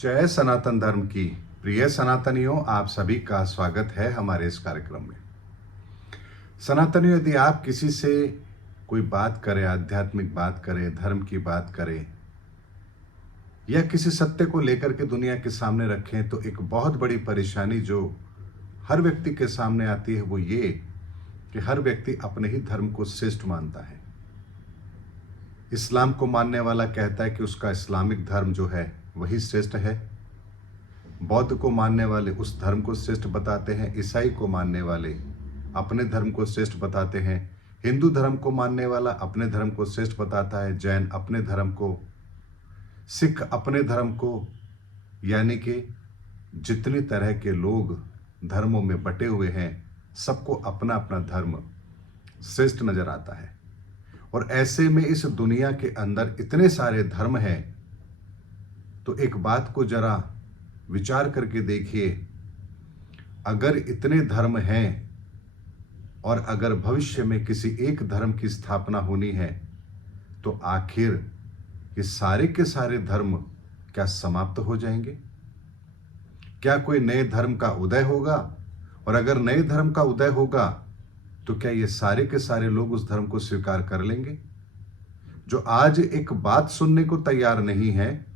जय सनातन धर्म की प्रिय सनातनियों, आप सभी का स्वागत है हमारे इस कार्यक्रम में। सनातनियों, यदि आप किसी से कोई बात करें, आध्यात्मिक बात करें, धर्म की बात करें या किसी सत्य को लेकर के दुनिया के सामने रखें, तो एक बहुत बड़ी परेशानी जो हर व्यक्ति के सामने आती है वो ये कि हर व्यक्ति अपने ही धर्म को श्रेष्ठ मानता है। इस्लाम को मानने वाला कहता है कि उसका इस्लामिक धर्म जो है वही श्रेष्ठ है। बौद्ध को मानने वाले उस धर्म को श्रेष्ठ बताते हैं। ईसाई को मानने वाले अपने धर्म को श्रेष्ठ बताते हैं। हिंदू धर्म को मानने वाला अपने धर्म को श्रेष्ठ बताता है। जैन अपने धर्म को, सिख अपने धर्म को, यानी कि जितनी तरह के लोग धर्मों में बटे हुए हैं, सबको अपना अपना धर्म श्रेष्ठ नजर आता है। और ऐसे में इस दुनिया के अंदर इतने सारे धर्म हैं, तो एक बात को जरा विचार करके देखिए, अगर इतने धर्म हैं और अगर भविष्य में किसी एक धर्म की स्थापना होनी है, तो आखिर ये सारे के सारे धर्म क्या समाप्त हो जाएंगे? क्या कोई नए धर्म का उदय होगा? और अगर नए धर्म का उदय होगा तो क्या ये सारे के सारे लोग उस धर्म को स्वीकार कर लेंगे? जो आज एक बात सुनने को तैयार नहीं है,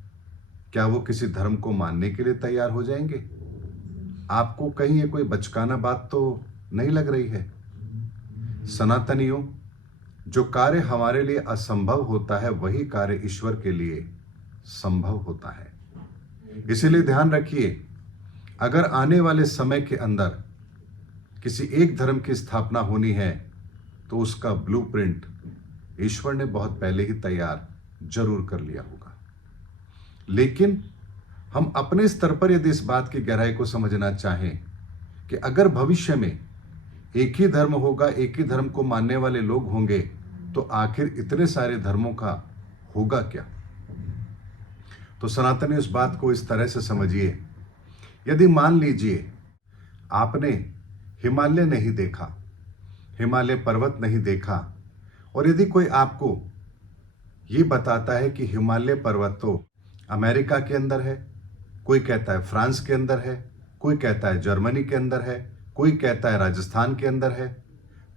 क्या वो किसी धर्म को मानने के लिए तैयार हो जाएंगे? आपको कहीं ये कोई बचकाना बात तो नहीं लग रही है? सनातनियों, जो कार्य हमारे लिए असंभव होता है वही कार्य ईश्वर के लिए संभव होता है। इसीलिए ध्यान रखिए, अगर आने वाले समय के अंदर किसी एक धर्म की स्थापना होनी है, तो उसका ब्लूप्रिंट ईश्वर ने बहुत पहले ही तैयार जरूर कर लिया होगा। लेकिन हम अपने स्तर पर यदि इस बात की गहराई को समझना चाहें कि अगर भविष्य में एक ही धर्म होगा, एक ही धर्म को मानने वाले लोग होंगे, तो आखिर इतने सारे धर्मों का होगा क्या? तो सनातनी उस बात को इस तरह से समझिए, यदि मान लीजिए आपने हिमालय नहीं देखा, हिमालय पर्वत नहीं देखा, और यदि कोई आपको ये बताता है कि हिमालय पर्वत तो अमेरिका के अंदर है, कोई कहता है फ्रांस के अंदर है, कोई कहता है जर्मनी के अंदर है, कोई कहता है राजस्थान के अंदर है,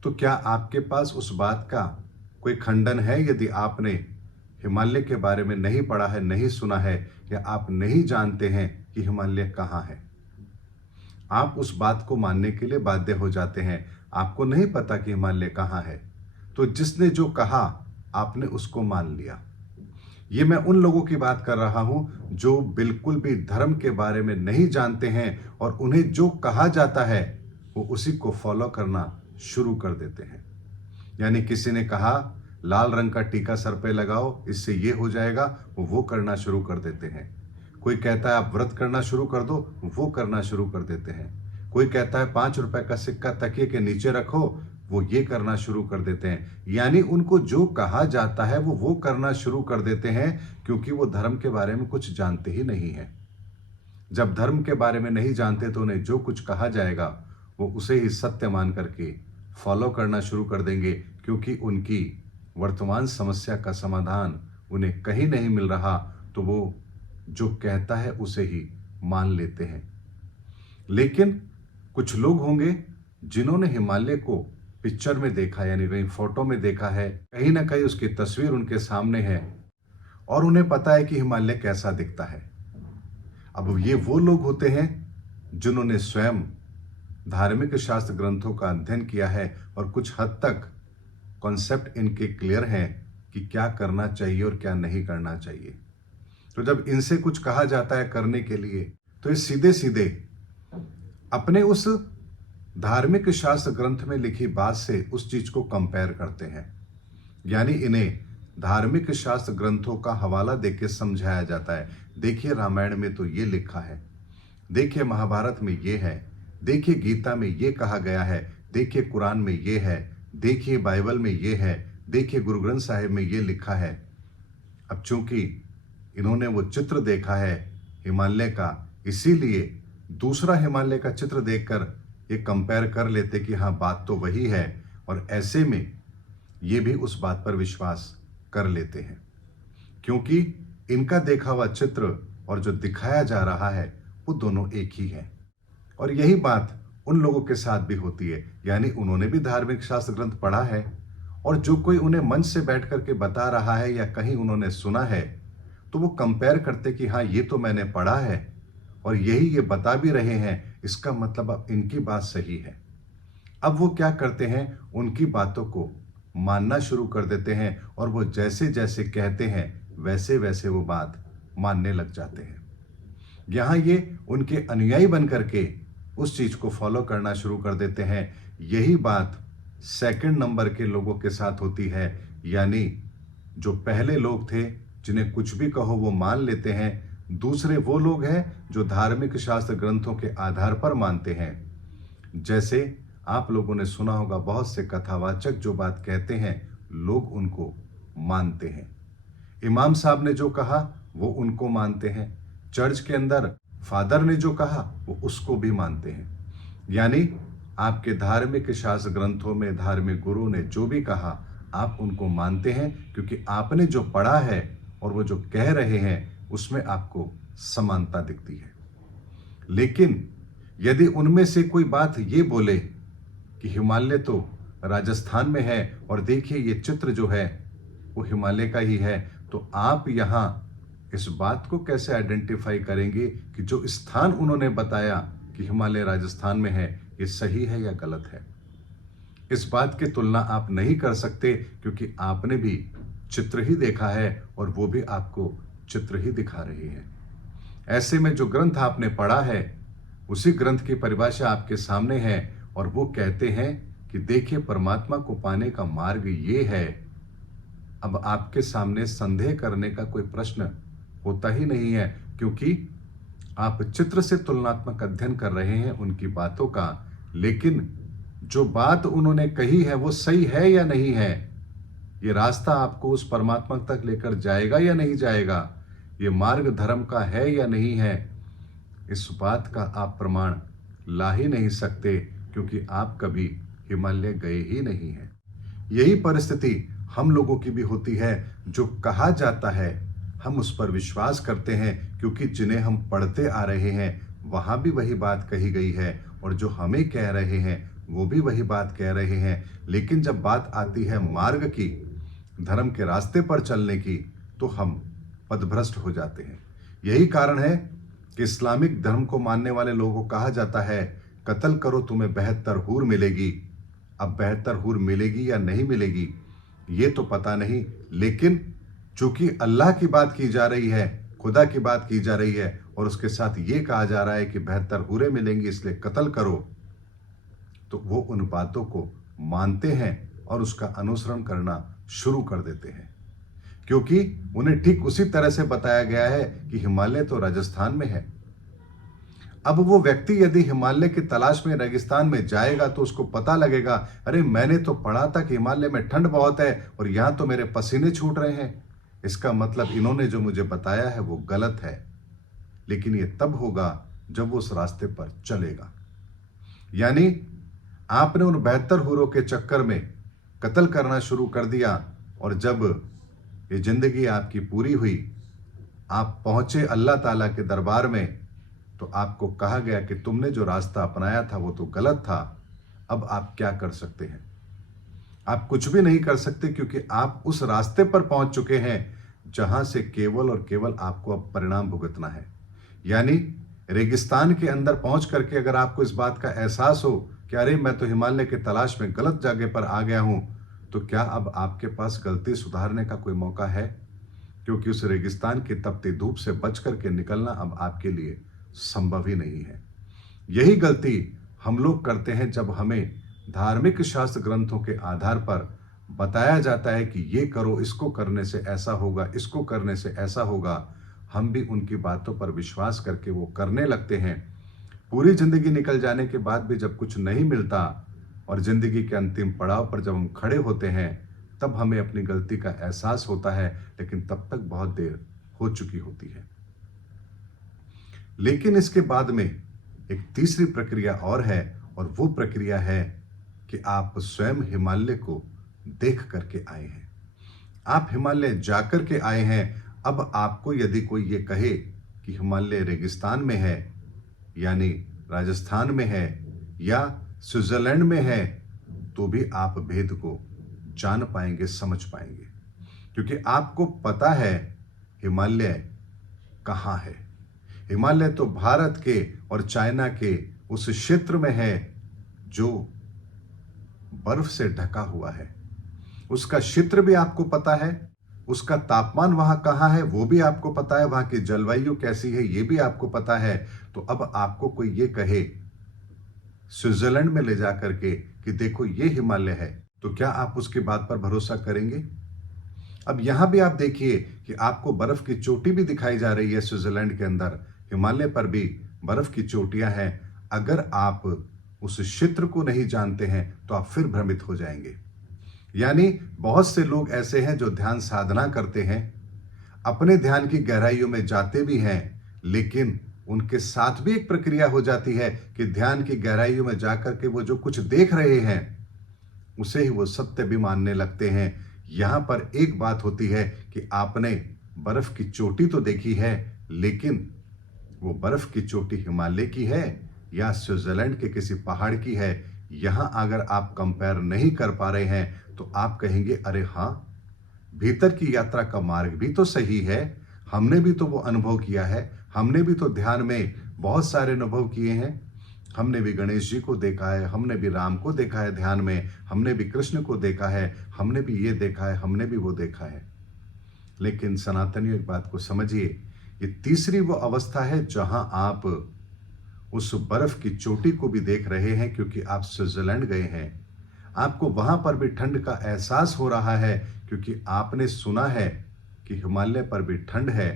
तो क्या आपके पास उस बात का कोई खंडन है? यदि आपने हिमालय के बारे में नहीं पढ़ा है, नहीं सुना है, या आप नहीं जानते हैं कि हिमालय कहाँ है, आप उस बात को मानने के लिए बाध्य हो जाते हैं। आपको नहीं पता कि हिमालय कहाँ है, तो जिसने जो कहा आपने उसको मान लिया। ये मैं उन लोगों की बात कर रहा हूं जो बिल्कुल भी धर्म के बारे में नहीं जानते हैं और उन्हें जो कहा जाता है वो उसी को फॉलो करना शुरू कर देते हैं। यानी किसी ने कहा लाल रंग का टीका सर पे लगाओ, इससे ये हो जाएगा, वो करना शुरू कर देते हैं। कोई कहता है आप व्रत करना शुरू कर दो, वो करना शुरू कर देते हैं। कोई कहता है 5 रुपए का सिक्का तकिए के नीचे रखो, वो ये करना शुरू कर देते हैं। यानी उनको जो कहा जाता है वो करना शुरू कर देते हैं, क्योंकि वो धर्म के बारे में कुछ जानते ही नहीं है। जब धर्म के बारे में नहीं जानते तो उन्हें जो कुछ कहा जाएगा वो उसे ही सत्य मान करके फॉलो करना शुरू कर देंगे, क्योंकि उनकी वर्तमान समस्या का समाधान उन्हें कहीं नहीं मिल रहा, तो वो जो कहता है उसे ही मान लेते हैं। लेकिन कुछ लोग होंगे जिन्होंने हिमालय को पिक्चर में देखा, यानी कहीं फोटो में देखा है, कहीं ना कहीं उसकी तस्वीर उनके सामने है और उन्हें पता है कि हिमालय कैसा दिखता है। अब ये वो लोग होते हैं जिन्होंने स्वयं धार्मिक शास्त्र ग्रंथों का अध्ययन किया है और कुछ हद तक कॉन्सेप्ट इनके क्लियर हैं कि क्या करना चाहिए और क्या नहीं करना चाहिए। तो जब इनसे कुछ कहा जाता है करने के लिए, तो ये सीधे सीधे अपने उस धार्मिक शास्त्र ग्रंथ में लिखी बात से उस चीज को कंपेयर करते हैं। यानी इन्हें धार्मिक शास्त्र ग्रंथों का हवाला देके समझाया जाता है। देखिए रामायण में तो ये लिखा है, देखिए महाभारत में ये है, देखिए गीता में ये कहा गया है, देखिए कुरान में ये है, देखिए बाइबल में ये है, देखिए गुरु ग्रंथ साहिब में ये लिखा है। अब चूंकि इन्होंने वो चित्र देखा है हिमालय का, इसीलिए दूसरा हिमालय का चित्र देखकर ये कंपेयर कर लेते कि हाँ बात तो वही है, और ऐसे में ये भी उस बात पर विश्वास कर लेते हैं, क्योंकि इनका देखा हुआ चित्र और जो दिखाया जा रहा है वो दोनों एक ही है। और यही बात उन लोगों के साथ भी होती है, यानी उन्होंने भी धार्मिक शास्त्र ग्रंथ पढ़ा है और जो कोई उन्हें मंच से बैठ करके बता रहा है या कहीं उन्होंने सुना है तो वो कंपेयर करते कि हाँ ये तो मैंने पढ़ा है और यही ये बता भी रहे हैं, इसका मतलब अब इनकी बात सही है। अब वो क्या करते हैं, उनकी बातों को मानना शुरू कर देते हैं और वो जैसे जैसे कहते हैं वैसे वैसे वो बात मानने लग जाते हैं। यहाँ ये उनके अनुयायी बन करके उस चीज को फॉलो करना शुरू कर देते हैं। यही बात सेकंड नंबर के लोगों के साथ होती है, यानी जो पहले लोग थे जिन्हें कुछ भी कहो वो मान लेते हैं। दूसरे वो लोग हैं जो धार्मिक शास्त्र ग्रंथों के आधार पर मानते हैं। जैसे आप लोगों ने सुना होगा, बहुत से कथावाचक जो बात कहते हैं लोग उनको मानते हैं। इमाम साहब ने जो कहा वो उनको मानते हैं। चर्च के अंदर फादर ने जो कहा वो उसको भी मानते हैं। यानी आपके धार्मिक शास्त्र ग्रंथों में धार्मिक गुरु ने जो भी कहा आप उनको मानते हैं, क्योंकि आपने जो पढ़ा है और वो जो कह रहे हैं उसमें आपको समानता दिखती है। लेकिन यदि उनमें से कोई बात ये बोले कि हिमालय तो राजस्थान में है और देखिए ये चित्र जो है वो हिमालय का ही है, तो आप यहाँ इस बात को कैसे आइडेंटिफाई करेंगे कि जो स्थान उन्होंने बताया कि हिमालय राजस्थान में है ये सही है या गलत है। इस बात की तुलना आप नहीं कर सकते, क्योंकि आपने भी चित्र ही देखा है और वो भी आपको चित्र ही दिखा रही है। ऐसे में जो ग्रंथ आपने पढ़ा है उसी ग्रंथ की परिभाषा आपके सामने है और वो कहते हैं कि देखिए परमात्मा को पाने का मार्ग ये है। अब आपके सामने संदेह करने का कोई प्रश्न होता ही नहीं है, क्योंकि आप चित्र से तुलनात्मक अध्ययन कर रहे हैं उनकी बातों का। लेकिन जो बात उन्होंने कही है वो सही है या नहीं है, ये रास्ता आपको उस परमात्मा तक लेकर जाएगा या नहीं जाएगा, ये मार्ग धर्म का है या नहीं है, इस बात का आप प्रमाण ला ही नहीं सकते, क्योंकि आप कभी हिमालय गए ही नहीं हैं। यही परिस्थिति हम लोगों की भी होती है। जो कहा जाता है हम उस पर विश्वास करते हैं, क्योंकि जिन्हें हम पढ़ते आ रहे हैं वहां भी वही बात कही गई है और जो हमें कह रहे हैं वो भी वही बात कह रहे हैं। लेकिन जब बात आती है मार्ग की, धर्म के रास्ते पर चलने की, तो हम पथभ्रष्ट हो जाते हैं। यही कारण है कि इस्लामिक धर्म को मानने वाले लोगों को कहा जाता है कत्ल करो तुम्हें 72 हूर मिलेगी। अब 72 हूर मिलेगी या नहीं मिलेगी ये तो पता नहीं, लेकिन चूंकि अल्लाह की बात की जा रही है, खुदा की बात की जा रही है और उसके साथ ये कहा जा रहा है कि 72 हूरें मिलेंगी इसलिए कत्ल करो, तो वो उन बातों को मानते हैं और उसका अनुसरण करना शुरू कर देते हैं, क्योंकि उन्हें ठीक उसी तरह से बताया गया है कि हिमालय तो राजस्थान में है। अब वो व्यक्ति यदि हिमालय की तलाश में रेगिस्तान में जाएगा तो उसको पता लगेगा, अरे मैंने तो पढ़ा था कि हिमालय में ठंड बहुत है और यहाँ तो मेरे पसीने छूट रहे हैं, इसका मतलब इन्होंने जो मुझे बताया है वो गलत है। लेकिन ये तब होगा जब वो उस रास्ते पर चलेगा। यानी आपने उन 72 हूरों के चक्कर में कत्ल करना शुरू कर दिया और जब ये जिंदगी आपकी पूरी हुई, आप पहुंचे अल्लाह ताला के दरबार में, तो आपको कहा गया कि तुमने जो रास्ता अपनाया था वो तो गलत था। अब आप क्या कर सकते हैं? आप कुछ भी नहीं कर सकते, क्योंकि आप उस रास्ते पर पहुंच चुके हैं जहां से केवल और केवल आपको अब परिणाम भुगतना है। यानी रेगिस्तान के अंदर पहुंच करके अगर आपको इस बात का एहसास हो कि अरे मैं तो हिमालय की तलाश में गलत जगह पर आ गया हूं, तो क्या अब आपके पास गलती सुधारने का कोई मौका है? क्योंकि उस रेगिस्तान की तपती धूप से बच करके निकलना अब आपके लिए संभव ही नहीं है। यही गलती हम लोग करते हैं जब हमें धार्मिक शास्त्र ग्रंथों के आधार पर बताया जाता है कि ये करो, इसको करने से ऐसा होगा, इसको करने से ऐसा होगा, हम भी उनकी बातों पर विश्वास करके वो करने लगते हैं। पूरी जिंदगी निकल जाने के बाद भी जब कुछ नहीं मिलता और जिंदगी के अंतिम पड़ाव पर जब हम खड़े होते हैं तब हमें अपनी गलती का एहसास होता है, लेकिन तब तक बहुत देर हो चुकी होती है। लेकिन इसके बाद में एक तीसरी प्रक्रिया और है, और वो प्रक्रिया है कि आप स्वयं हिमालय को देख करके आए हैं। आप हिमालय जाकर के आए हैं। अब आपको यदि कोई ये कहे कि हिमालय रेगिस्तान में है, यानी राजस्थान में है, या स्विट्जरलैंड में है, तो भी आप भेद को जान पाएंगे, समझ पाएंगे, क्योंकि आपको पता है हिमालय कहाँ है। हिमालय तो भारत के और चाइना के उस क्षेत्र में है जो बर्फ से ढका हुआ है। उसका क्षेत्र भी आपको पता है, उसका तापमान वहां कहाँ है वो भी आपको पता है, वहां की जलवायु कैसी है ये भी आपको पता है। तो अब आपको कोई ये कहे स्विट्जरलैंड में ले जाकर के कि देखो ये हिमालय है, तो क्या आप उसकी बात पर भरोसा करेंगे? अब यहां भी आप देखिए कि आपको बर्फ की चोटी भी दिखाई जा रही है स्विट्जरलैंड के अंदर, हिमालय पर भी बर्फ की चोटियां हैं। अगर आप उस क्षेत्र को नहीं जानते हैं तो आप फिर भ्रमित हो जाएंगे। यानी बहुत से लोग ऐसे हैं जो ध्यान साधना करते हैं, अपने ध्यान की गहराइयों में जाते भी हैं, लेकिन उनके साथ भी एक प्रक्रिया हो जाती है कि ध्यान की गहराइयों में जाकर के वो जो कुछ देख रहे हैं उसे ही वो सत्य भी मानने लगते हैं। यहां पर एक बात होती है कि आपने बर्फ की चोटी तो देखी है, लेकिन वो बर्फ की चोटी हिमालय की है या स्विट्जरलैंड के किसी पहाड़ की है, यहां अगर आप कंपेयर नहीं कर पा रहे हैं तो आप कहेंगे अरे हाँ, भीतर की यात्रा का मार्ग भी तो सही है, हमने भी तो वो अनुभव किया है, हमने भी तो ध्यान में बहुत सारे अनुभव किए हैं, हमने भी गणेश जी को देखा है, हमने भी राम को देखा है ध्यान में, हमने भी कृष्ण को देखा है, हमने भी ये देखा है, हमने भी वो देखा है। लेकिन सनातनियों एक बात को समझिए, ये तीसरी वो अवस्था है जहां आप उस बर्फ की चोटी को भी देख रहे हैं, क्योंकि आप स्विट्जरलैंड गए हैं, आपको वहां पर भी ठंड का एहसास हो रहा है, क्योंकि आपने सुना है कि हिमालय पर भी ठंड है,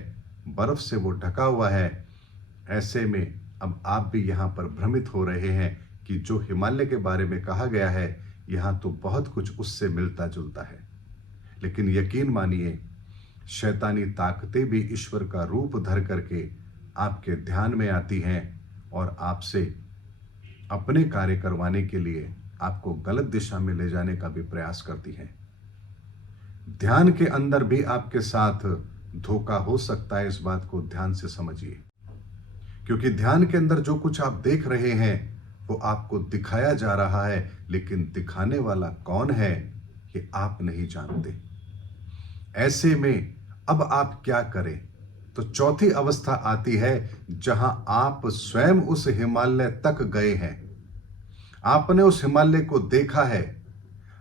बर्फ से वो ढका हुआ है। ऐसे में अब आप भी यहाँ पर भ्रमित हो रहे हैं कि जो हिमालय के बारे में कहा गया है यहाँ तो बहुत कुछ उससे मिलता जुलता है। लेकिन यकीन मानिए, शैतानी ताकतें भी ईश्वर का रूप धर करके आपके ध्यान में आती हैं और आपसे अपने कार्य करवाने के लिए आपको गलत दिशा में ले जाने का भी प्रयास करती हैं। ध्यान के अंदर भी आपके साथ धोखा हो सकता है, इस बात को ध्यान से समझिए, क्योंकि ध्यान के अंदर जो कुछ आप देख रहे हैं वो आपको दिखाया जा रहा है, लेकिन दिखाने वाला कौन है ये आप नहीं जानते। ऐसे में अब आप क्या करें? तो चौथी अवस्था आती है जहां आप स्वयं उस हिमालय तक गए हैं, आपने उस हिमालय को देखा है,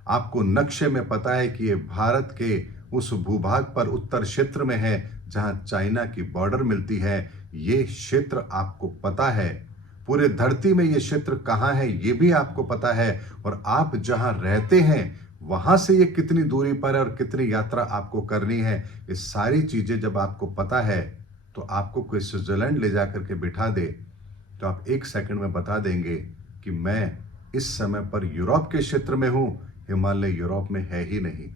आपको नक्शे में पता है कि ये भारत के उस भूभाग पर उत्तर क्षेत्र में है जहां चाइना की बॉर्डर मिलती है। ये क्षेत्र आपको पता है, पूरे धरती में ये क्षेत्र कहाँ है ये भी आपको पता है, और आप जहां रहते हैं वहां से ये कितनी दूरी पर है और कितनी यात्रा आपको करनी है, ये सारी चीजें जब आपको पता है तो आपको कोई स्विट्जरलैंड ले जाकर के बिठा दे तो आप एक सेकंड में बता देंगे कि मैं इस समय पर यूरोप के क्षेत्र में हूं, हिमालय यूरोप में है ही नहीं,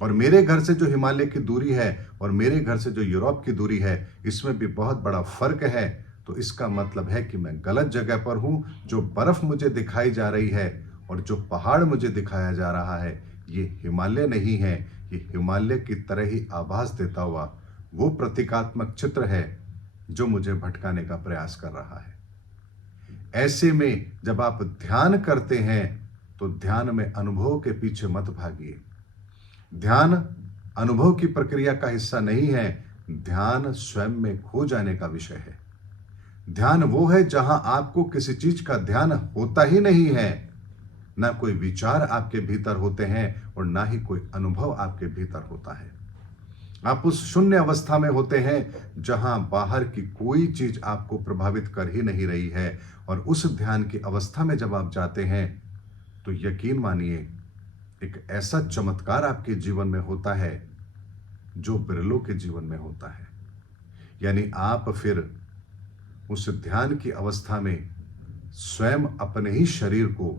और मेरे घर से जो हिमालय की दूरी है और मेरे घर से जो यूरोप की दूरी है इसमें भी बहुत बड़ा फर्क है। तो इसका मतलब है कि मैं गलत जगह पर हूं। जो बर्फ मुझे दिखाई जा रही है और जो पहाड़ मुझे दिखाया जा रहा है ये हिमालय नहीं है, ये हिमालय की तरह ही आभास देता हुआ वो प्रतीकात्मक चित्र है जो मुझे भटकाने का प्रयास कर रहा है। ऐसे में जब आप ध्यान करते हैं तो ध्यान में अनुभव के पीछे मत भागिए। ध्यान अनुभव की प्रक्रिया का हिस्सा नहीं है, ध्यान स्वयं में खो जाने का विषय है। ध्यान वो है जहां आपको किसी चीज का ध्यान होता ही नहीं है, ना कोई विचार आपके भीतर होते हैं और ना ही कोई अनुभव आपके भीतर होता है। आप उस शून्य अवस्था में होते हैं जहां बाहर की कोई चीज आपको प्रभावित कर ही नहीं रही है, और उस ध्यान की अवस्था में जब आप जाते हैं तो यकीन मानिए एक ऐसा चमत्कार आपके जीवन में होता है जो बिरलों के जीवन में होता है। यानी आप फिर उस ध्यान की अवस्था में स्वयं अपने ही शरीर को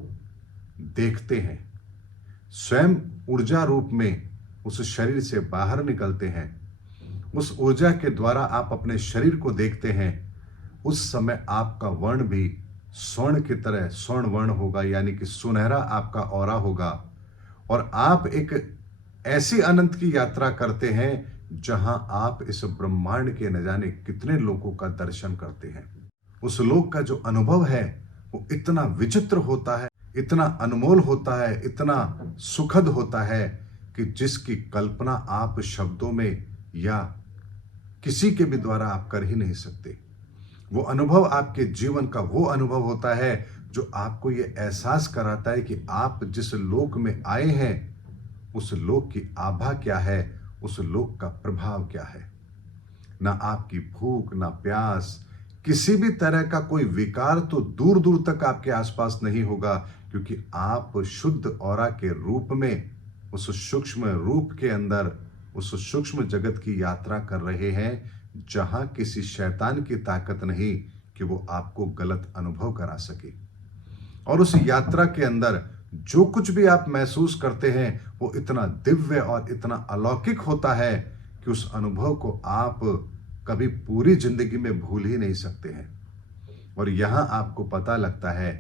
देखते हैं, स्वयं ऊर्जा रूप में उस शरीर से बाहर निकलते हैं, उस ऊर्जा के द्वारा आप अपने शरीर को देखते हैं। उस समय आपका वर्ण भी स्वर्ण की तरह स्वर्ण वर्ण होगा, यानी कि सुनहरा आपका ऑरा होगा, और आप एक ऐसी अनंत की यात्रा करते हैं जहां आप इस ब्रह्मांड के न जाने कितने लोगों का दर्शन करते हैं। उस लोक का जो अनुभव है वो इतना विचित्र होता है, इतना अनमोल होता है, इतना सुखद होता है कि जिसकी कल्पना आप शब्दों में या किसी के भी द्वारा आप कर ही नहीं सकते। वो अनुभव आपके जीवन का वो अनुभव होता है जो आपको ये एहसास कराता है कि आप जिस लोक में आए हैं उस लोक की आभा क्या है, उस लोक का प्रभाव क्या है। ना आपकी भूख, ना प्यास, किसी भी तरह का कोई विकार तो दूर दूर तक आपके आसपास नहीं होगा, क्योंकि आप शुद्ध ऑरा के रूप में उस सूक्ष्म रूप के अंदर उस सूक्ष्म जगत की यात्रा कर रहे हैं, जहां किसी शैतान की ताकत नहीं कि वो आपको गलत अनुभव करा सके। और उस यात्रा के अंदर जो कुछ भी आप महसूस करते हैं वो इतना दिव्य और इतना अलौकिक होता है कि उस अनुभव को आप कभी पूरी जिंदगी में भूल ही नहीं सकते हैं। और यहां आपको पता लगता है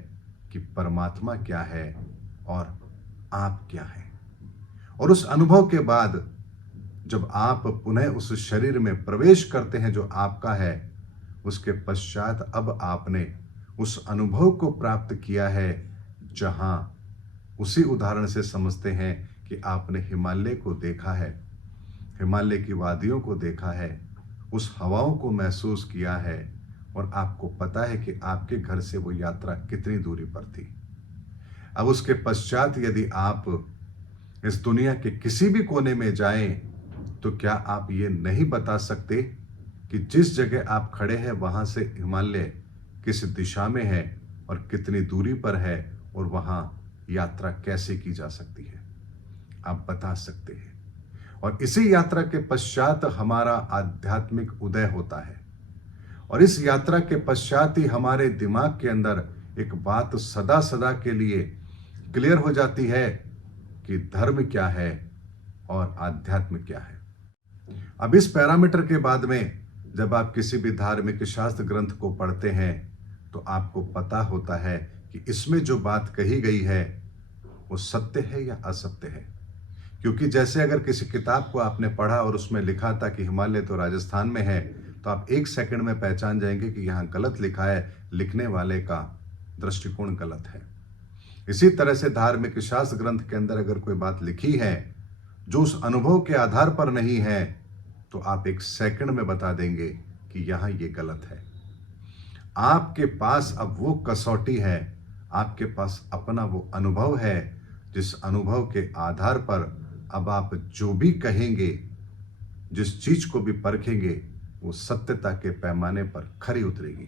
कि परमात्मा क्या है और आप क्या हैं। और उस अनुभव के बाद जब आप पुनः उस शरीर में प्रवेश करते हैं जो आपका है, उसके पश्चात अब आपने उस अनुभव को प्राप्त किया है, जहां उसी उदाहरण से समझते हैं कि आपने हिमालय को देखा है, हिमालय की वादियों को देखा है, उस हवाओं को महसूस किया है, और आपको पता है कि आपके घर से वो यात्रा कितनी दूरी पर थी। अब उसके पश्चात यदि आप इस दुनिया के किसी भी कोने में जाएं, तो क्या आप ये नहीं बता सकते कि जिस जगह आप खड़े हैं वहां से हिमालय किस दिशा में है और कितनी दूरी पर है, और वहां यात्रा कैसे की जा सकती है? आप बता सकते हैं। और इसी यात्रा के पश्चात हमारा आध्यात्मिक उदय होता है, और इस यात्रा के पश्चात ही हमारे दिमाग के अंदर एक बात सदा सदा के लिए क्लियर हो जाती है कि धर्म क्या है और आध्यात्म क्या है। अब इस पैरामीटर के बाद में जब आप किसी भी धार्मिक शास्त्र ग्रंथ को पढ़ते हैं तो आपको पता होता है कि इसमें जो बात कही गई है वो सत्य है या असत्य है। क्योंकि जैसे अगर किसी किताब को आपने पढ़ा और उसमें लिखा था कि हिमालय तो राजस्थान में है, तो आप एक सेकंड में पहचान जाएंगे कि यहाँ गलत लिखा है, लिखने वाले का दृष्टिकोण गलत है। इसी तरह से धार्मिक शास्त्र ग्रंथ के अंदर अगर कोई बात लिखी है जो उस अनुभव के आधार पर नहीं है, तो आप एक सेकंड में बता देंगे कि यहाँ ये गलत है। आपके पास अब वो कसौटी है, आपके पास अपना वो अनुभव है, जिस अनुभव के आधार पर अब आप जो भी कहेंगे, जिस चीज को भी परखेंगे, वो सत्यता के पैमाने पर खरी उतरेगी।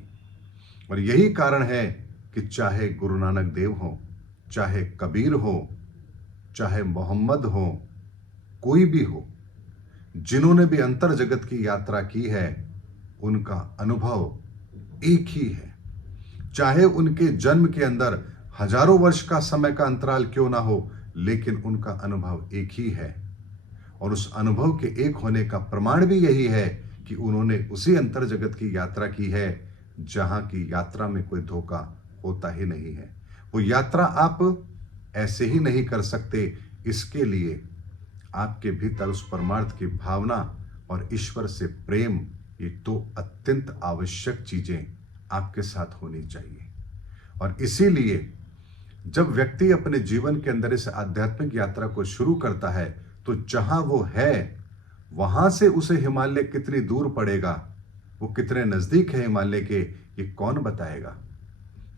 और यही कारण है कि चाहे गुरु नानक देव हो, चाहे कबीर हो, चाहे मोहम्मद हो, कोई भी हो, जिन्होंने भी अंतर जगत की यात्रा की है, उनका अनुभव एक ही है। चाहे उनके जन्म के अंदर हजारों वर्ष का समय का अंतराल क्यों ना हो, लेकिन उनका अनुभव एक ही है। और उस अनुभव के एक होने का प्रमाण भी यही है कि उन्होंने उसी अंतर जगत की यात्रा की है, जहां की यात्रा में कोई धोखा होता ही नहीं है। वो यात्रा आप ऐसे ही नहीं कर सकते। इसके लिए आपके भीतर उस परमार्थ की भावना और ईश्वर से प्रेम, ये दो अत्यंत आवश्यक चीजें आपके साथ होनी चाहिए। और इसीलिए जब व्यक्ति अपने जीवन के अंदर इस आध्यात्मिक यात्रा को शुरू करता है, तो जहां वो है वहां से उसे हिमालय कितनी दूर पड़ेगा, वो कितने नजदीक है हिमालय के, ये कौन बताएगा?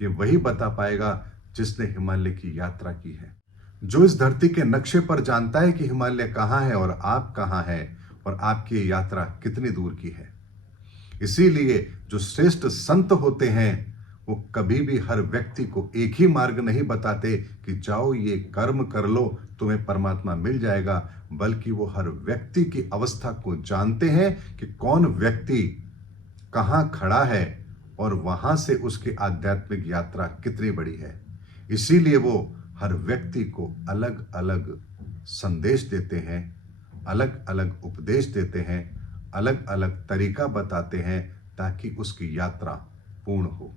ये वही बता पाएगा जिसने हिमालय की यात्रा की है। जो इस धरती के नक्शे पर जानता है कि हिमालय कहाँ है और आप कहाँ हैं, और आपकी ये यात्रा कितनी दूर की है। इसीलिए जो श्रेष्ठ संत होते हैं वो कभी भी हर व्यक्ति को एक ही मार्ग नहीं बताते कि जाओ ये कर्म कर लो तुम्हें परमात्मा मिल जाएगा, बल्कि वो हर व्यक्ति की अवस्था को जानते हैं कि कौन व्यक्ति कहाँ खड़ा है और वहां से उसकी आध्यात्मिक यात्रा कितनी बड़ी है। इसीलिए वो हर व्यक्ति को अलग अलग संदेश देते हैं, अलग अलग उपदेश देते हैं, अलग अलग तरीका बताते हैं, ताकि उसकी यात्रा पूर्ण हो।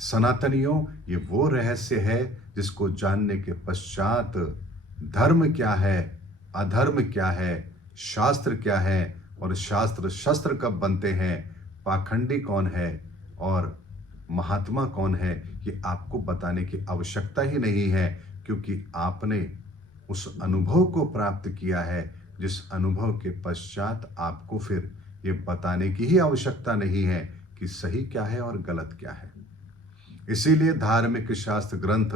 सनातनियों, ये वो रहस्य है जिसको जानने के पश्चात धर्म क्या है, अधर्म क्या है, शास्त्र क्या है और शास्त्र शस्त्र कब बनते हैं, पाखंडी कौन है और महात्मा कौन है, ये आपको बताने की आवश्यकता ही नहीं है, क्योंकि आपने उस अनुभव को प्राप्त किया है, जिस अनुभव के पश्चात आपको फिर ये बताने की ही आवश्यकता नहीं है कि सही क्या है और गलत क्या है। इसीलिए धार्मिक शास्त्र ग्रंथ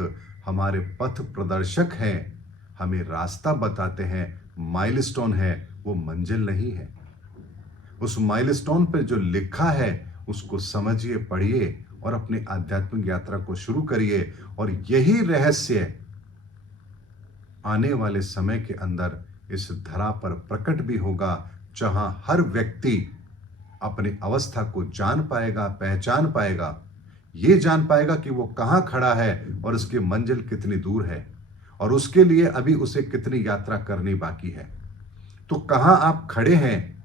हमारे पथ प्रदर्शक हैं, हमें रास्ता बताते हैं, माइलस्टोन है, वो मंजिल नहीं है। उस माइलस्टोन पर जो लिखा है उसको समझिए, पढ़िए और अपनी आध्यात्मिक यात्रा को शुरू करिए। और यही रहस्य आने वाले समय के अंदर इस धरा पर प्रकट भी होगा, जहां हर व्यक्ति अपनी अवस्था को जान पाएगा, पहचान पाएगा, ये जान पाएगा कि वो कहां खड़ा है और उसकी मंजिल कितनी दूर है और उसके लिए अभी उसे कितनी यात्रा करनी बाकी है। तो कहां आप खड़े हैं,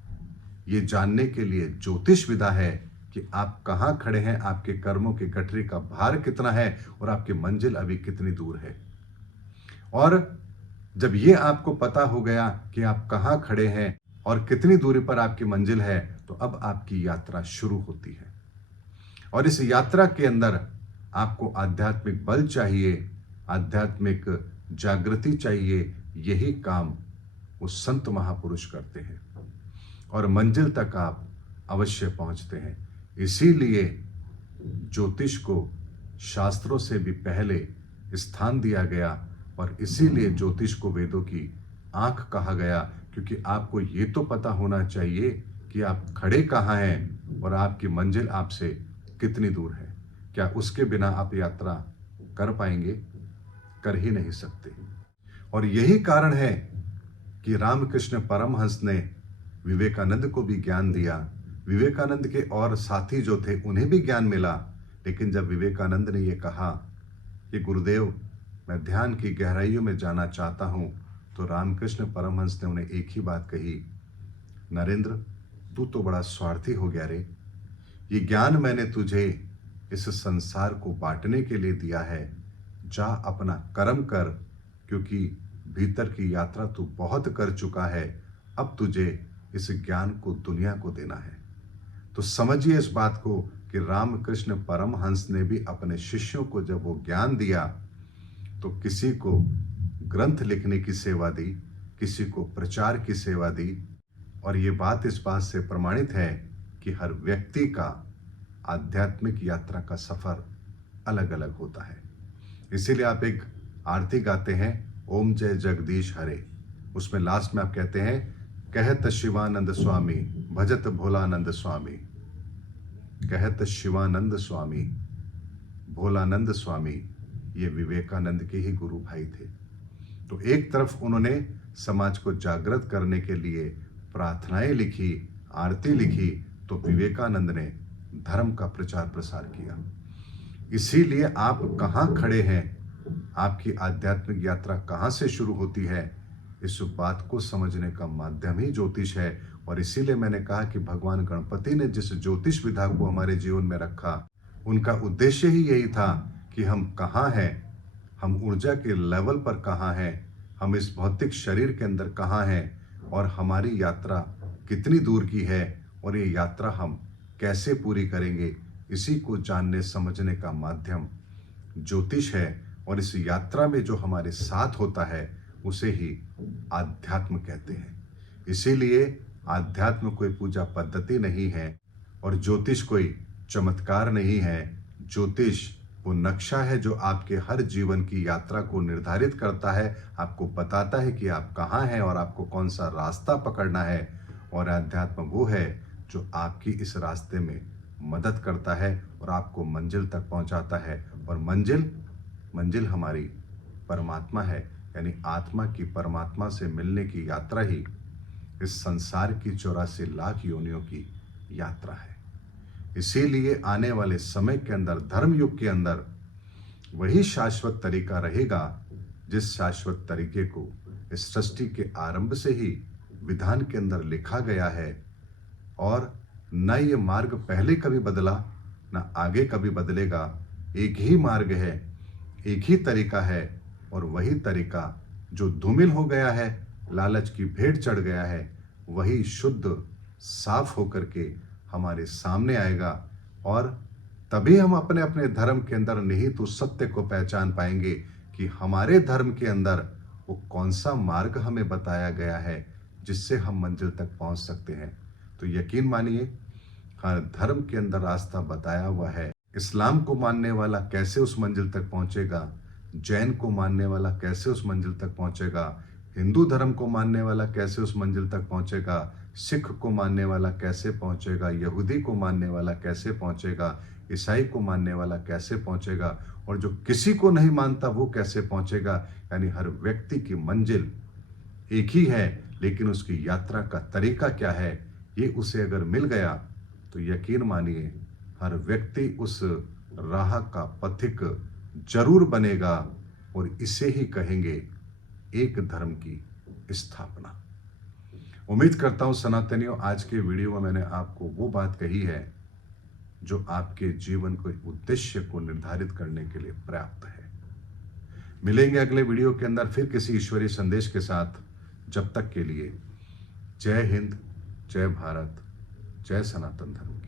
ये जानने के लिए ज्योतिष विधा है कि आप कहां खड़े हैं, आपके कर्मों के गठरी का भार कितना है और आपकी मंजिल अभी कितनी दूर है। और जब ये आपको पता हो गया कि आप कहां खड़े हैं और कितनी दूरी पर आपकी मंजिल है, तो अब आपकी यात्रा शुरू होती है। और इस यात्रा के अंदर आपको आध्यात्मिक बल चाहिए, आध्यात्मिक जागृति चाहिए। यही काम वो संत महापुरुष करते हैं और मंजिल तक आप अवश्य पहुंचते हैं। इसीलिए ज्योतिष को शास्त्रों से भी पहले स्थान दिया गया और इसीलिए ज्योतिष को वेदों की आंख कहा गया, क्योंकि आपको ये तो पता होना चाहिए कि आप खड़े कहाँ हैं और आपकी मंजिल आपसे कितनी दूर है। क्या उसके बिना आप यात्रा कर पाएंगे? कर ही नहीं सकते। और यही कारण है कि रामकृष्ण परमहंस ने विवेकानंद को भी ज्ञान दिया। विवेकानंद के और साथी जो थे उन्हें भी ज्ञान मिला, लेकिन जब विवेकानंद ने ये कहा कि गुरुदेव मैं ध्यान की गहराइयों में जाना चाहता हूं, तो रामकृष्ण परमहंस ने उन्हें एक ही बात कही, नरेंद्र तू तो बड़ा स्वार्थी हो गया रे। ये ज्ञान मैंने तुझे इस संसार को बांटने के लिए दिया है, जा अपना कर्म कर, क्योंकि भीतर की यात्रा तू बहुत कर चुका है, अब तुझे इस ज्ञान को दुनिया को देना है। तो समझिए इस बात को कि रामकृष्ण परमहंस ने भी अपने शिष्यों को जब वो ज्ञान दिया तो किसी को ग्रंथ लिखने की सेवा दी, किसी को प्रचार की सेवा दी। और ये बात इस बात से प्रमाणित है कि हर व्यक्ति का आध्यात्मिक यात्रा का सफर अलग अलग होता है। इसीलिए आप एक आरती गाते हैं, ओम जय जगदीश हरे, उसमें लास्ट में आप कहते हैं, कहत शिवानंद स्वामी भजत भोलानंद स्वामी। कहत शिवानंद स्वामी भोलानंद स्वामी, ये विवेकानंद के ही गुरु भाई थे। तो एक तरफ उन्होंने समाज को जागृत करने के लिए प्रार्थनाएं लिखी, आरती लिखी, तो विवेकानंद ने धर्म का प्रचार प्रसार किया। इसीलिए आप कहाँ खड़े हैं, आपकी आध्यात्मिक यात्रा कहाँ से शुरू होती है, इस बात को समझने का माध्यम ही ज्योतिष है। और इसीलिए मैंने कहा कि भगवान गणपति ने जिस ज्योतिष विधा को हमारे जीवन में रखा, उनका उद्देश्य ही यही था कि हम कहाँ हैं, हम ऊर्जा के लेवल पर कहाँ हैं, हम इस भौतिक शरीर के अंदर कहाँ हैं और हमारी यात्रा कितनी दूर की है और ये यात्रा हम कैसे पूरी करेंगे, इसी को जानने समझने का माध्यम ज्योतिष है। और इस यात्रा में जो हमारे साथ होता है उसे ही आध्यात्म कहते हैं। इसीलिए आध्यात्म कोई पूजा पद्धति नहीं है और ज्योतिष कोई चमत्कार नहीं है। ज्योतिष वो नक्शा है जो आपके हर जीवन की यात्रा को निर्धारित करता है, आपको बताता है कि आप कहाँ हैं और आपको कौन सा रास्ता पकड़ना है। और आध्यात्म वो है जो आपकी इस रास्ते में मदद करता है और आपको मंजिल तक पहुंचाता है। और मंजिल हमारी परमात्मा है, यानी आत्मा की परमात्मा से मिलने की यात्रा ही इस संसार की 84 लाख योनियों की यात्रा है। इसीलिए आने वाले समय के अंदर, धर्म युग के अंदर, वही शाश्वत तरीका रहेगा जिस शाश्वत तरीके को इस सृष्टि के आरंभ से ही विधान के अंदर लिखा गया है। और न ये मार्ग पहले कभी बदला, न आगे कभी बदलेगा। एक ही मार्ग है, एक ही तरीका है, और वही तरीका जो धूमिल हो गया है, लालच की भेंट चढ़ गया है, वही शुद्ध साफ होकर के हमारे सामने आएगा और तभी हम अपने अपने धर्म के अंदर निहित उस सत्य को पहचान पाएंगे कि हमारे धर्म के अंदर वो कौन सा मार्ग हमें बताया गया है जिससे हम मंजिल तक पहुंच सकते हैं। तो यकीन मानिए, हर धर्म के अंदर रास्ता बताया हुआ है। इस्लाम को मानने वाला कैसे उस मंजिल तक पहुंचेगा, जैन को मानने वाला कैसे उस मंजिल तक पहुंचेगा, हिंदू धर्म को मानने वाला कैसे उस मंजिल तक पहुंचेगा, सिख को मानने वाला कैसे पहुंचेगा, यहूदी को मानने वाला कैसे पहुंचेगा, ईसाई को मानने वाला कैसे पहुंचेगा, और जो किसी को नहीं मानता वो कैसे पहुंचेगा। यानी हर व्यक्ति की मंजिल एक ही है, लेकिन उसकी यात्रा का तरीका क्या है, ये उसे अगर मिल गया तो यकीन मानिए हर व्यक्ति उस राह का पथिक जरूर बनेगा, और इसे ही कहेंगे एक धर्म की स्थापना। उम्मीद करता हूं सनातनियों, आज के वीडियो में मैंने आपको वो बात कही है जो आपके जीवन को उद्देश्य को निर्धारित करने के लिए पर्याप्त है। मिलेंगे अगले वीडियो के अंदर फिर किसी ईश्वरीय संदेश के साथ। जब तक के लिए जय हिंद, जय भारत, जय सनातन धर्म।